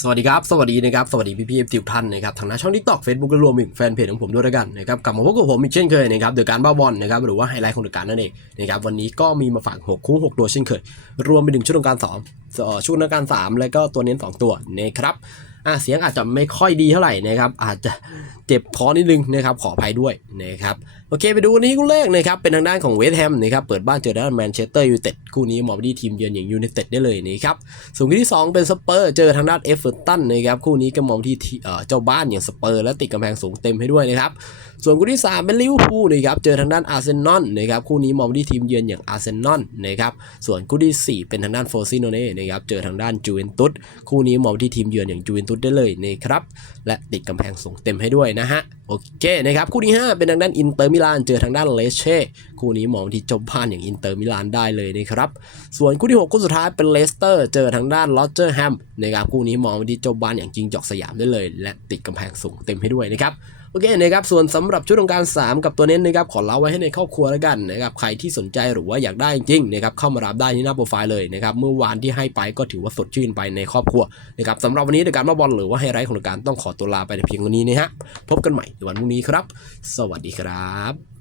สวัสดีครับ สวัสดีนะครับ สวัสดีพี่พี่เอฟทุกท่านนะครับ ทางหน้าช่องทิกตอกเฟซบุ๊กและรวมถึงแฟนเพจของผมด้วยแล้วกันนะครับ กลับมาพบกับผมอีกเช่นเคยนะครับเดอะการบ้าบอลนะครับ หรือว่าไฮไลท์ของเดอะการนั่นเองนะครับ วันนี้ก็มีมาฝาก6คู่6ตัวเช่นเคย รวมไปถึงชุดของการสองชุดของการ3แล้วก็ตัวเน้น2ตัวนะครับอะเสียงอาจจะไม่ค่อยดีเท่าไหร่นะครับ อาจจะเจ็บคอนิดนึงนะครับขออภัยด้วยนะครับโอเคไปดูวันนี้คู่แรกนะครับเป็นทางด้านของเวสต์แฮมนะครับเปิดบ้านเจอด้านแมนเชสเตอร์ยูไนเต็ดคู่นี้มองไปที่ทีมเยือนอย่างยูไนเต็ดได้เลยนะครับส่วนคู่ที่ 2 เป็นสเปอร์เจอทางด้านเอฟเวอร์ตันนะครับคู่นี้ก็มองที่ทีเอ่เจ้าบ้านอย่างสเปอร์และติดกำแพงสูงเต็มให้ด้วยนะครับส่วนคู่ที่ 3 เป็นลิเวอร์พูลนะครับเจอทางด้านอาร์เซนอลนะครับคู่นี้มองไปที่ทีมเยือนอย่างอาร์เซนอลนะครับส่วนคู่ที่ 4 เป็นทางด้านโฟซิโนเน่นะครับเจอทางด้านจูเวนตุสคู่นี้มองไปที่ทีมเยือนอย่างจูเวนตุสได้เลยนะครับและติดกำแพงสูงเต็มให้ด้วยนะฮะ โอเคนะครับคู่ที่ 5 เป็นทางด้านอินเตอร์มิลานเจอทางด้านเลสเช่คู่นี้มองที่จบผ่านอย่างอินเตอร์มิลานได้เลยนะครับส่วนคู่ที่ 6 คู่สุดท้ายเป็นเลสเตอร์เจอทางด้านลอเจอร์แฮมนะครับคู่นี้มองที่จบบ้านอย่างจริงจอกสยามได้เลย และติดกำแพงสูงเต็มให้ด้วยนะครับ อเคนะครับส่วนสำหรับชุดของการ 3 กับตัวเน้นนะครับขอเล่าไว้ให้ในครอบครัวแล้วกันนะครับใครที่สนใจหรือว่าอยากได้จริงนะครับเข้ามารับได้ที่หน้าโปรไฟล์เลยนะครับเมื่อวานที่ให้ไปก็ถือว่าสดชื่นไปในครอบครัวนะครับสำหรับวันนี้ในการมาบอลหรือว่าไฮไลท์ของรายการต้องขอตัวลาไปในเพียงวันนี้นะฮะพบกันใหม่ในวันพรุ่งนี้ครับ สวัสดีครับ